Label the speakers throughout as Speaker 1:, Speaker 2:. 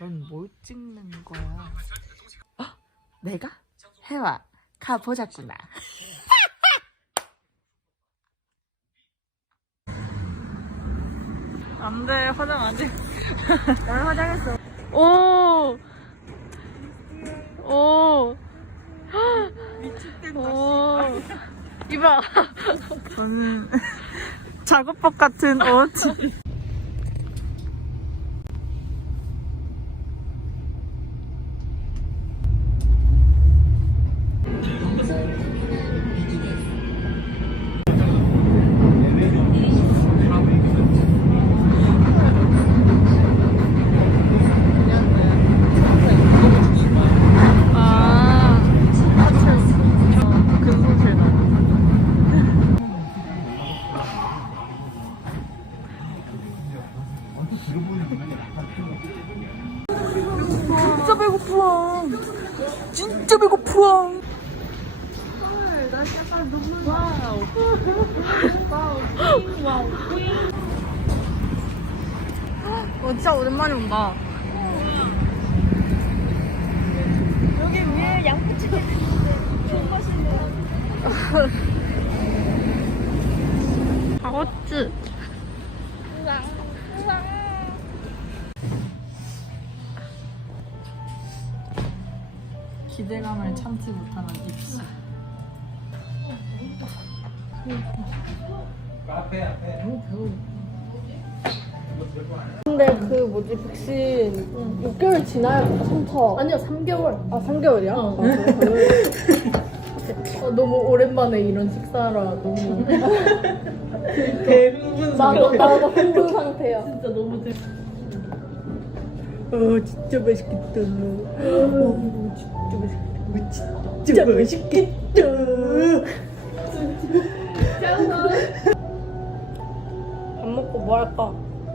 Speaker 1: 넌 뭘 찍는 거야? 어? 내가? 해와 가보자꾸나. 안돼, 화장 안 해.
Speaker 2: 나는 화장했어.
Speaker 1: 오! 오!
Speaker 2: 미칠
Speaker 1: 오! 이봐! 저는 작업복 같은 옷. 진짜 배고프아. 진짜 배고프아.
Speaker 2: 헐, 나 약간 너무
Speaker 1: 와우.
Speaker 2: 와우.
Speaker 1: 진짜 오랜만에 온다.
Speaker 2: 여기 위에 양꼬치가 있는데 좋은 맛이네요.
Speaker 1: 가오츠. 기대감을 참지 못하는 입시.
Speaker 2: 근데 그 뭐지 백신 6개월 지나야 컴퓨터. 아니요 3개월. 아 3개월이야? 너무 오랜만에 이런 식사라 너무
Speaker 1: 대부분
Speaker 2: 나도 흥분 상태야.
Speaker 1: 진짜 너무
Speaker 2: 진짜 맛있겠다. 진짜 맛있겠다. 밥 먹고 뭐 할까?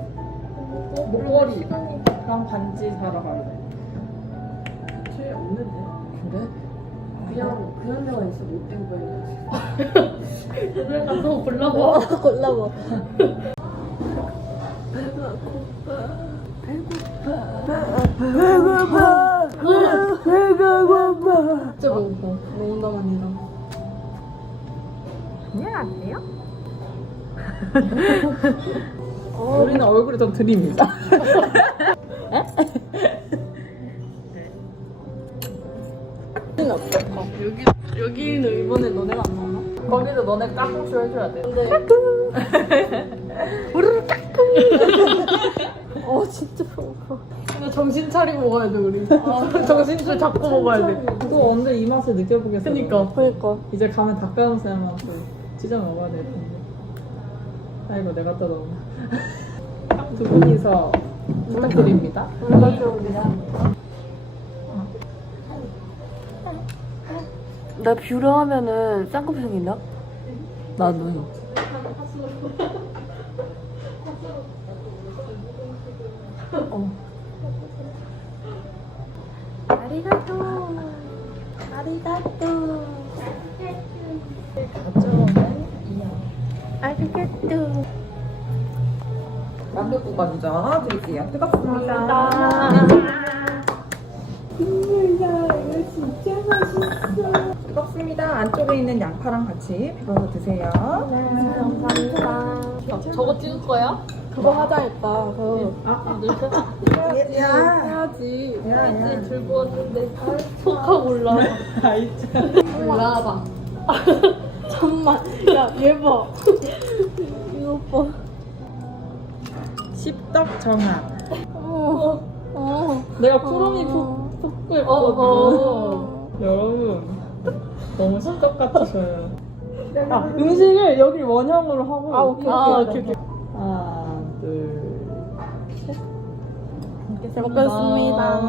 Speaker 1: 목걸이랑 반지 사러 갈래.
Speaker 2: 제일 없는데.
Speaker 1: 그래?
Speaker 2: 그냥 데가 있어. 못 들고 가야지. 그래 가서 골라봐. 골라봐. 배고파. 진짜 배고파. 농담아니다. 안녕하세요.
Speaker 1: 우리는 얼굴이 더 드립니다. 여기는 이번에 너네가 안 나오나? 거기도 너네 깍꿍쇼 해줘야 돼. 우르르 깍꿍.
Speaker 2: 진짜 배고파.
Speaker 1: 근데 정신 차리고 먹어야 돼 우리. 정신줄 잡고 먹어야 돼. 또 언제 이 맛을 느껴보겠어.
Speaker 2: 그니까.
Speaker 1: 이제 가면 닭가슴살만 또 찢어 먹어야 될 텐데. 아이고 내가 또 너무. 두 분이서 부탁드립니다.
Speaker 2: 나 뷰러 하면은 쌍꺼풀 생긴다?
Speaker 1: 나도.
Speaker 2: 아리가또. 아리가또.
Speaker 1: 만둣국 먼저 드릴게요. 뜨겁습니다.
Speaker 2: 이거 진짜 맛있어.
Speaker 1: 뜨겁습니다. 안쪽에 있는 양파랑 같이 비벼서 드세요.
Speaker 2: 감사합니다.
Speaker 1: 저거 찍을 거야?
Speaker 2: 그거 하자 했다. 해야지.
Speaker 1: 해야지.
Speaker 2: 들고 왔는데 속하고 올라와. 올라와봐. 잠만. 야, 얘 봐. 이거 봐.
Speaker 1: 십덕 정합.
Speaker 2: 어.
Speaker 1: 내가 쿠로미 푹푹 했거든. 여러분 너무 십덕 같으셔요. 음식을 여기 원형으로 하고.
Speaker 2: 오케이.
Speaker 1: 하나, 둘, 셋.
Speaker 2: 잘 먹겠습니다.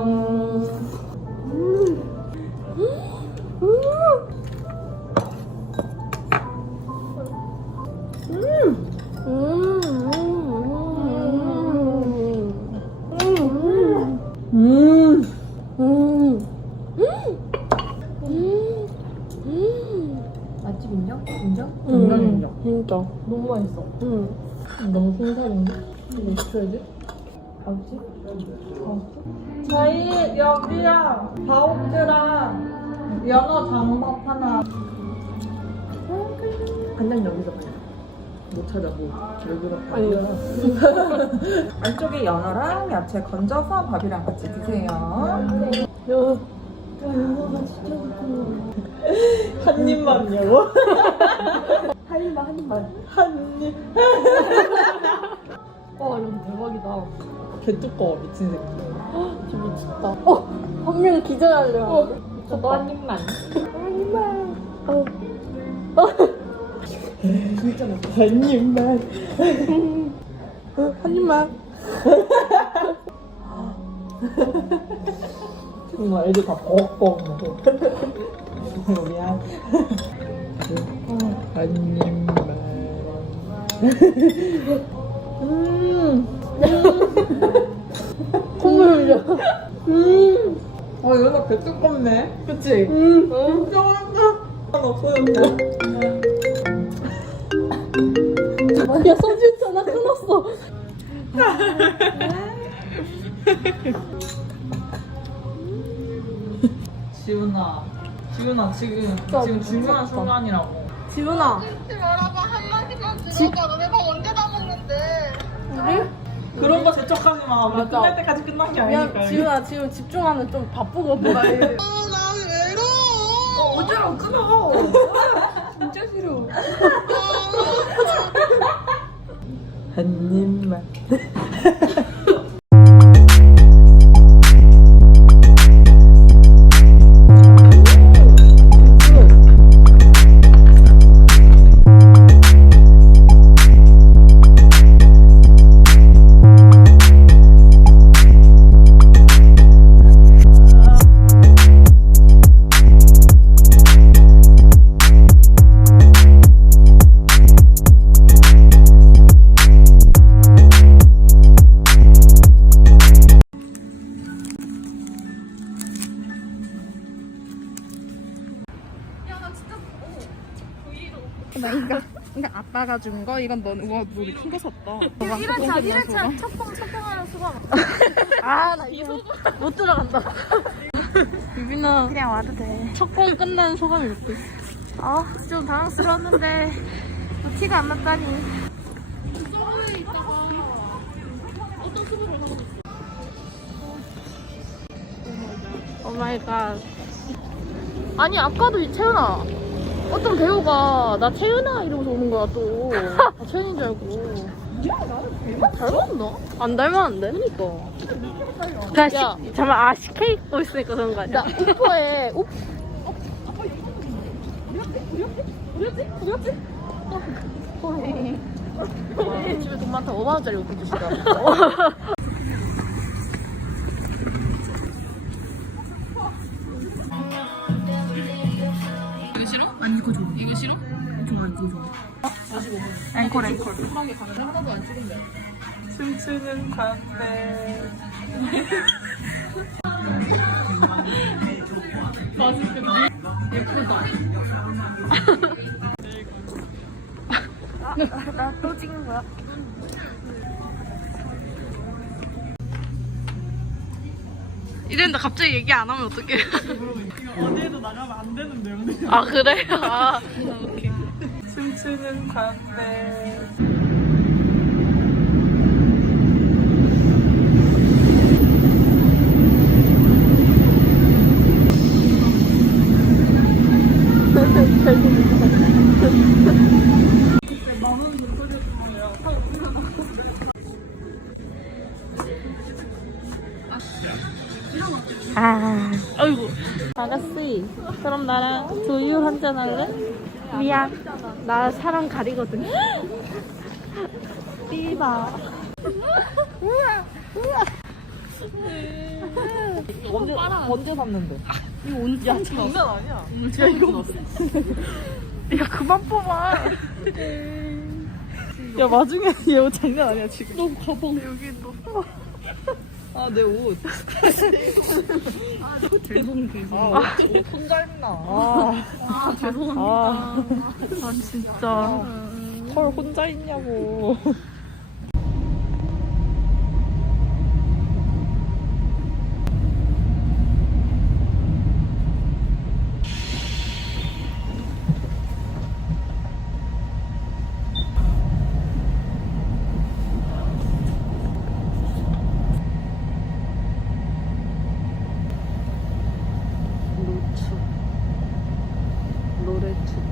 Speaker 1: 맛집 인정? 인정?
Speaker 2: 진짜
Speaker 1: 너무 맛있어.
Speaker 2: 응.
Speaker 1: 너무 풍살인데? 이거 시켜야지. 아버지? 저희 여기랑 바오트랑 연어 장밥 하나. 간장 여기서 그냥 못 찾아 왜 그럴까? 안쪽에 연어랑 야채 건져서 밥이랑 같이 드세요.
Speaker 2: 연어가 진짜 좋고.
Speaker 1: 한 입만요.
Speaker 2: 한 입만.
Speaker 1: 한 입.
Speaker 2: 와 이거 대박이다.
Speaker 1: 개 두꺼워 미친 새끼.
Speaker 2: 진짜 미쳤다. 한 명 기절하려.
Speaker 1: 저도 한 입만.
Speaker 2: 한 입만.
Speaker 1: 진짜 먹다. 한 입만. 한 입만. 정말 애들 다 뻑뻑 먹어. 이거 미안. 한 입만.
Speaker 2: 콧물 흘려.
Speaker 1: 연어 개 두껍네.
Speaker 2: 그치?
Speaker 1: 진짜 맛있어. 없어졌어.
Speaker 2: 야 소주 있잖아 끊었어.
Speaker 1: 지훈아 지금 중요한 순간이라고.
Speaker 2: 지훈아.
Speaker 3: 말아봐 한마디만 들어봐. 너네 밥 언제 다 먹는데?
Speaker 2: 우리?
Speaker 1: 그런 거 재촉하지 마. 우리
Speaker 2: 맞아.
Speaker 1: 끝날 때까지 끝난 게
Speaker 2: 미안
Speaker 1: 아니니까.
Speaker 2: 지훈아 지금 집중하면 좀 바쁘거든.
Speaker 3: 나 외로워.
Speaker 2: 어쩌라고 끊어. 진짜 싫어.
Speaker 1: 한 입만.
Speaker 4: 그러니까 아빠가 준 거 이건 너는 우와 너무 큰거 샀다.
Speaker 2: 1회차 첫봉하는 수건. 아나 이거 못 들어간다. 유빈아
Speaker 4: 그냥 와도 돼.
Speaker 2: 첫봉 끝난 소감이 어때?
Speaker 4: 좀 당황스러웠는데 티가 안 났다니.
Speaker 2: 오마이갓. 아니 아까도 채연아 어떤 배우가 나 채연아 이러면서 오는 거야 또. 아, 채연인 줄 알고. 닮았나? 안 닮았는데? 그니까. 야 잠깐만 CK 입고 있으니까 그런 거 아니야? 나 우퍼에 집에 돈 많다 5만원짜리 옷 주시더라고.
Speaker 4: 앵콜.
Speaker 1: 춤추는 광대.
Speaker 4: 나 또 찍는 거야? 이랬는데 갑자기 얘기 안 하면 어떡해?
Speaker 1: 어디에도 나가면 안 되는 내용들.
Speaker 2: 아 그래? 아 오케이.
Speaker 1: 춤추는 광대.
Speaker 2: 아이고. 아가씨, 그럼 나랑 두유 한잔 할래?
Speaker 4: 미안. 나 사람 가리거든.
Speaker 2: 삐바. 언제 샀는데?
Speaker 4: 이거 언제? 야,
Speaker 1: 장난 아니야.
Speaker 4: 야 이거. 야 그만 뽑아.
Speaker 1: 야 마중에 얘 장난 아니야 지금.
Speaker 4: 너 가방 여기 너.
Speaker 1: 아 내 옷.
Speaker 4: 죄송.
Speaker 1: 옷 혼자 입나.
Speaker 4: 죄송합니다. 아 진짜.
Speaker 1: 헐 혼자 있냐고. 두